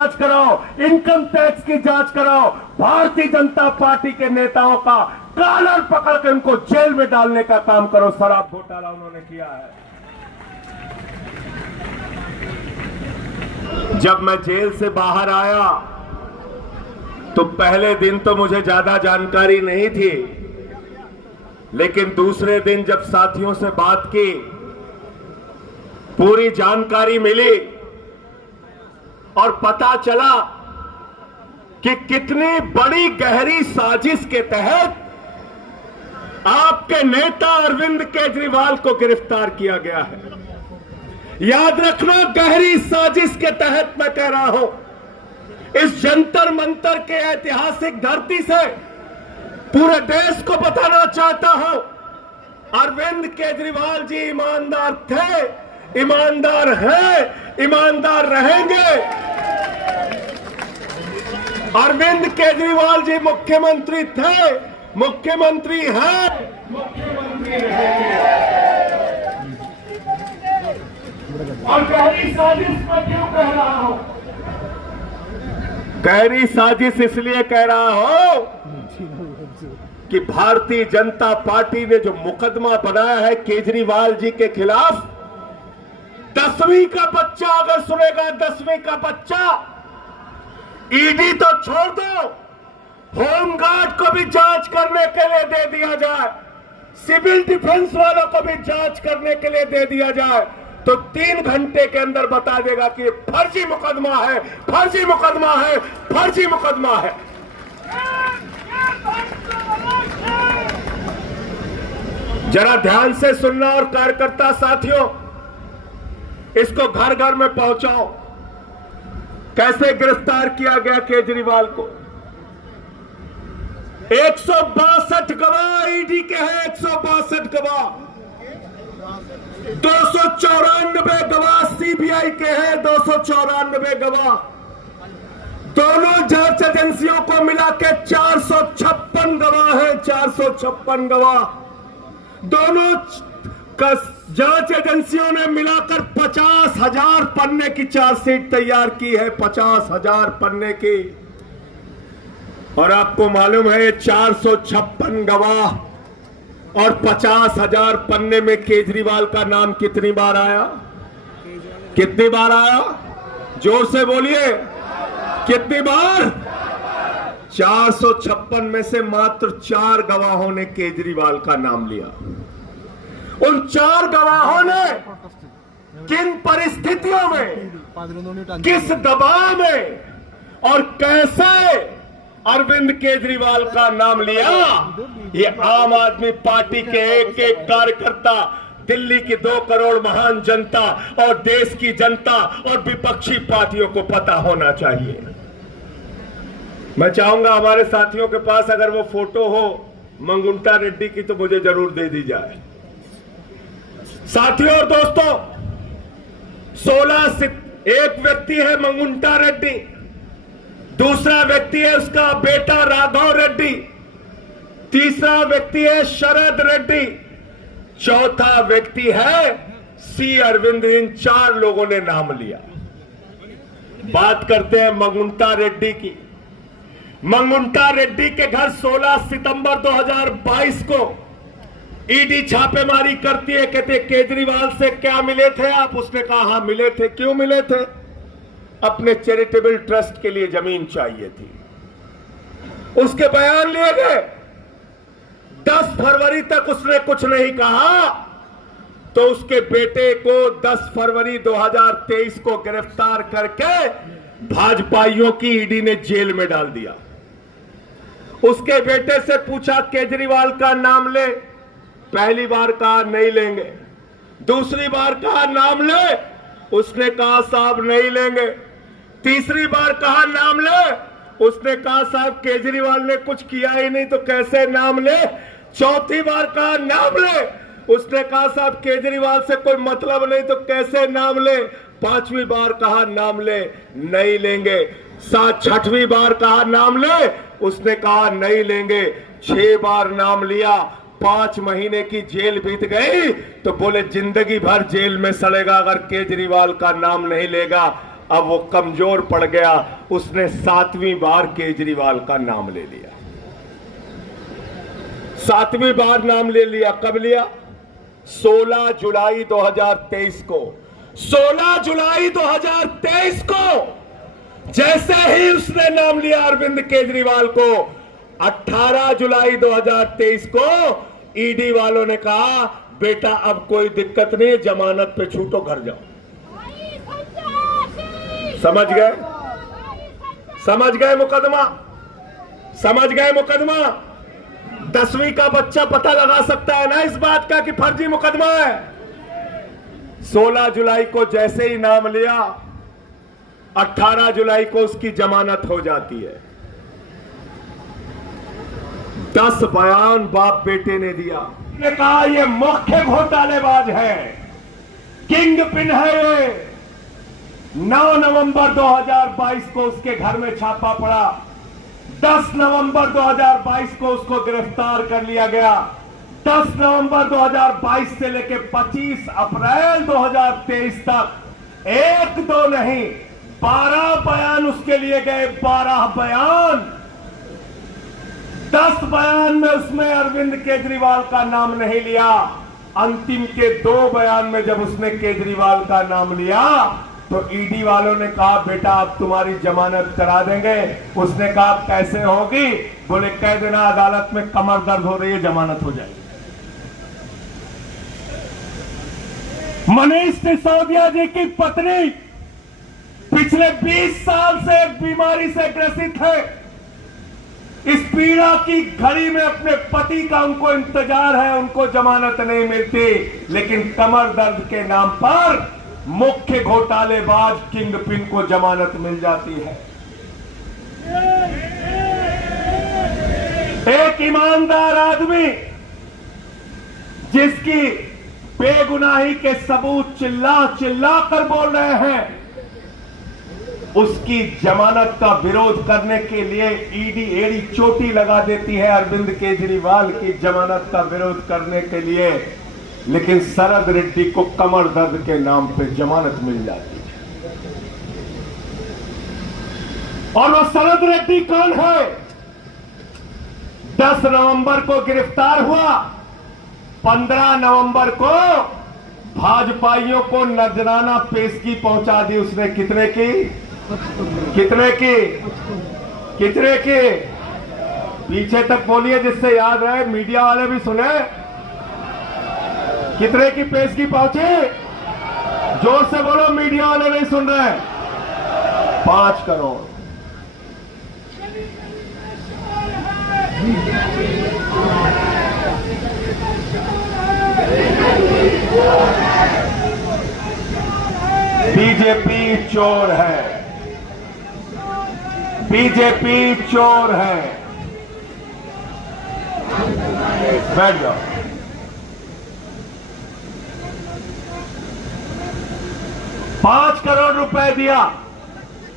जांच कराओ, income tax की जांच कराओ, भारतीय जनता पार्टी के नेताओं का कॉलर पकड़ के उनको जेल में डालने का काम करो। शराब घोटाला उन्होंने किया है। जब मैं जेल से बाहर आया तो पहले दिन तो मुझे ज्यादा जानकारी नहीं थी, लेकिन दूसरे दिन जब साथियों से बात की, पूरी जानकारी मिली और पता चला कि कितनी बड़ी गहरी साजिश के तहत आपके नेता अरविंद केजरीवाल को गिरफ्तार किया गया है। याद रखना, गहरी साजिश के तहत मैं कह रहा हूं। इस जंतर मंतर के ऐतिहासिक धरती से पूरे देश को बताना चाहता हूं, अरविंद केजरीवाल जी ईमानदार थे, ईमानदार हैं, ईमानदार रहेंगे। अरविंद केजरीवाल जी मुख्यमंत्री थे, मुख्यमंत्री हैं, मुख्यमंत्री रहेंगे। और गहरी साजिश मैं क्यों कह रहा हूं? गहरी साजिश इसलिए कह रहा हूं कि भारतीय जनता पार्टी ने जो मुकदमा बनाया है केजरीवाल जी के खिलाफ, 10वीं का बच्चा अगर सुनेगा, 10वीं का बच्चा, ईडी तो छोड़ दो, होमगार्ड को भी जांच करने के लिए दे दिया जाए, सिविल डिफेंस वालों को भी जांच करने के लिए दे दिया जाए, तो 3 घंटे के अंदर बता देगा कि फर्जी मुकदमा है, फर्जी मुकदमा है, फर्जी मुकदमा है। जरा ध्यान से सुनना और कार्यकर्ता साथियों, इसको घर घर में पहुंचाओ। कैसे गिरफ्तार किया गया केजरीवाल को? 162 गवाह ईडी के हैं, 162 गवाह, 294 गवाह सीबीआई के हैं, 294 गवाह, दोनों जांच एजेंसियों को मिला के 456 गवाह हैं, 456 गवाह। दोनों जांच एजेंसियों ने मिलाकर 50,000 पन्ने की चार्जशीट तैयार की है, 50,000 पन्ने की। और आपको मालूम है 456 गवाह और 50,000 पन्ने में केजरीवाल का नाम कितनी बार आया? कितनी बार आया? जोर से बोलिए, कितनी बार? 456 में से मात्र 4 गवाहों ने केजरीवाल का नाम लिया। उन 4 गवाहों ने किन परिस्थितियों में, किस दबाव में और कैसे अरविंद केजरीवाल का नाम लिया, ये आम आदमी पार्टी के एक एक कार्यकर्ता, दिल्ली की 2 करोड़ महान जनता और देश की जनता और विपक्षी पार्टियों को पता होना चाहिए। मैं चाहूंगा हमारे साथियों के पास अगर वो फोटो हो मंगुंटा रेड्डी की तो मुझे जरूर दे दी जाए। साथियों और दोस्तों, एक व्यक्ति है मंगुंटा रेड्डी, दूसरा व्यक्ति है उसका बेटा राघव रेड्डी, तीसरा व्यक्ति है शरद रेड्डी, चौथा व्यक्ति है सी अरविंद। इन 4 लोगों ने नाम लिया। बात करते हैं मंगुंटा रेड्डी की। मंगुंटा रेड्डी के घर 16 सितंबर 2022 को ईडी छापेमारी करती है। कहते केजरीवाल से क्या मिले थे आप? उसने कहा हाँ मिले थे। क्यों मिले थे? अपने चैरिटेबल ट्रस्ट के लिए जमीन चाहिए थी। उसके बयान लिए गए। 10 फरवरी तक उसने कुछ नहीं कहा, तो उसके बेटे को 10 फरवरी 2023 को गिरफ्तार करके भाजपाइयों की ईडी ने जेल में डाल दिया। उसके बेटे से पूछा केजरीवाल का नाम ले, पहली बार कहा नहीं लेंगे, दूसरी बार कहा नाम ले, उसने कहा साहब नहीं लेंगे, तीसरी बार कहा नाम ले, उसने कहा साहब केजरीवाल ने कुछ किया ही नहीं तो कैसे नाम ले, चौथी बार कहा नाम ले, उसने कहा साहब केजरीवाल से कोई मतलब नहीं तो कैसे नाम ले, पांचवी बार कहा नाम ले, नहीं लेंगे, 6वीं बार कहा नाम ले, उसने कहा नहीं लेंगे, 6 बार नाम लिया, 5 महीने की जेल बीत गई तो बोले जिंदगी भर जेल में सड़ेगा अगर केजरीवाल का नाम नहीं लेगा। अब वो कमजोर पड़ गया, उसने 7वीं बार केजरीवाल का नाम ले लिया। 7वीं बार नाम ले लिया। कब लिया? 16 जुलाई 2023 को। 16 जुलाई 2023 को जैसे ही उसने नाम लिया अरविंद केजरीवाल को, 18 जुलाई 2023 को ईडी वालों ने कहा बेटा अब कोई दिक्कत नहीं, जमानत पे छूटो, घर जाओ। समझ गए? समझ गए मुकदमा? समझ गए मुकदमा? 10वीं का बच्चा पता लगा सकता है ना इस बात का कि फर्जी मुकदमा है। 16 जुलाई को जैसे ही नाम लिया, 18 जुलाई को उसकी जमानत हो जाती है। 10 बयान बाप बेटे ने दिया। ने कहा ये मुख्य घोटालेबाज है, किंग पिन है ये। 9 नवंबर 2022 को उसके घर में छापा पड़ा। 10 नवंबर 2022 को उसको गिरफ्तार कर लिया गया। 10 नवंबर 2022 से लेकर 25 अप्रैल 2023 तक 1-2 नहीं 12 बयान उसके लिए गए। 12 बयान। 10 बयान में उसमें अरविंद केजरीवाल का नाम नहीं लिया। अंतिम के 2 बयान में जब उसने केजरीवाल का नाम लिया तो ईडी वालों ने कहा बेटा अब तुम्हारी जमानत करा देंगे। उसने कहा कैसे होगी? बोले कह देना अदालत में कमर दर्द हो रही है, जमानत हो जाएगी। मनीष सिसोदिया जी की पत्नी पिछले 20 साल से एक बीमारी से ग्रसित है। इस पीड़ा की घड़ी में अपने पति का उनको इंतजार है, उनको जमानत नहीं मिलती, लेकिन कमर दर्द के नाम पर मुख्य घोटालेबाज किंग पिन को जमानत मिल जाती है। एक ईमानदार आदमी जिसकी बेगुनाही के सबूत चिल्ला चिल्ला कर बोल रहे हैं, उसकी जमानत का विरोध करने के लिए ईडी एड़ी चोटी लगा देती है अरविंद केजरीवाल की जमानत का विरोध करने के लिए, लेकिन शरद रेड्डी को कमर दर्द के नाम पे जमानत मिल जाती है। और वो शरद रेड्डी कौन है? 10 नवंबर को गिरफ्तार हुआ। 15 नवंबर को भाजपाइयों को नजराना पेशगी पहुंचा दी उसने। कितने की? कितने की? कितने की? पीछे तक बोलिए जिससे याद रहे, मीडिया वाले भी सुने। कितने की पेशगी पहुंची? जोर से बोलो, मीडिया वाले नहीं सुन रहे। 5 करोड़। बीजेपी चोर है। बीजेपी चोर है। बैठ जाओ। $5 करोड़ दिया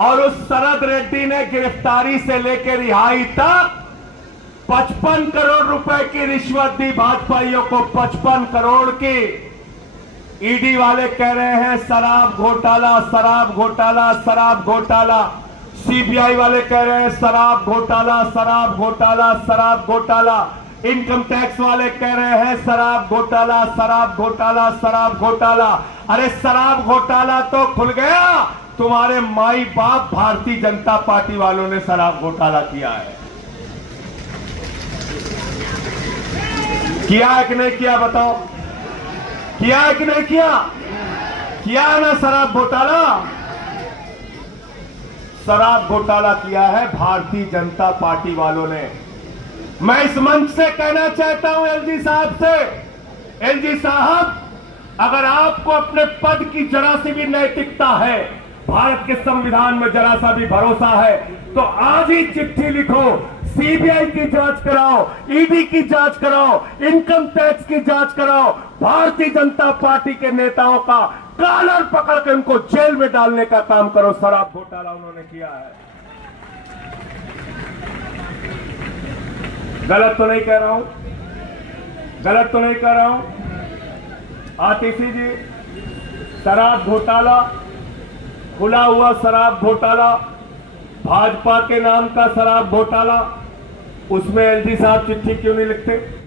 और उस शरद रेड्डी ने गिरफ्तारी से लेकर रिहाई तक 55 करोड़ रुपए की रिश्वत दी भाजपाइयों को। 55 करोड़ की। ईडी वाले कह रहे हैं शराब घोटाला, शराब घोटाला, शराब घोटाला। सीबीआई वाले कह रहे हैं शराब घोटाला, शराब घोटाला, शराब घोटाला। इनकम टैक्स वाले कह रहे हैं शराब घोटाला, शराब घोटाला, शराब घोटाला। अरे शराब घोटाला तो खुल गया, तुम्हारे माई बाप भारतीय जनता पार्टी वालों ने शराब घोटाला किया है। किया है कि नहीं किया? बताओ, किया है कि नहीं किया? किया है ना शराब घोटाला? शराब घोटाला किया है भारतीय जनता पार्टी वालों ने। मैं इस मंच से कहना चाहता हूं एलजी साहब से, एलजी साहब, अगर आपको अपने पद की जरा सी भी नैतिकता है, भारत के संविधान में जरा सा भी भरोसा है, तो आज ही चिट्ठी लिखो, सीबीआई की जांच कराओ, ईडी की जांच कराओ, इनकम टैक्स की जांच कराओ, भारतीय जनता पार्टी के नेताओं का कॉलर पकड़ के उनको जेल में डालने का काम करो। शराब घोटाला उन्होंने किया है। गलत तो नहीं कह रहा हूं? गलत तो नहीं कह रहा हूं? आतिशी जी, शराब घोटाला खुला हुआ शराब घोटाला, भाजपा के नाम का शराब घोटाला, उसमें एलजी साहब चिट्ठी क्यों नहीं लिखते?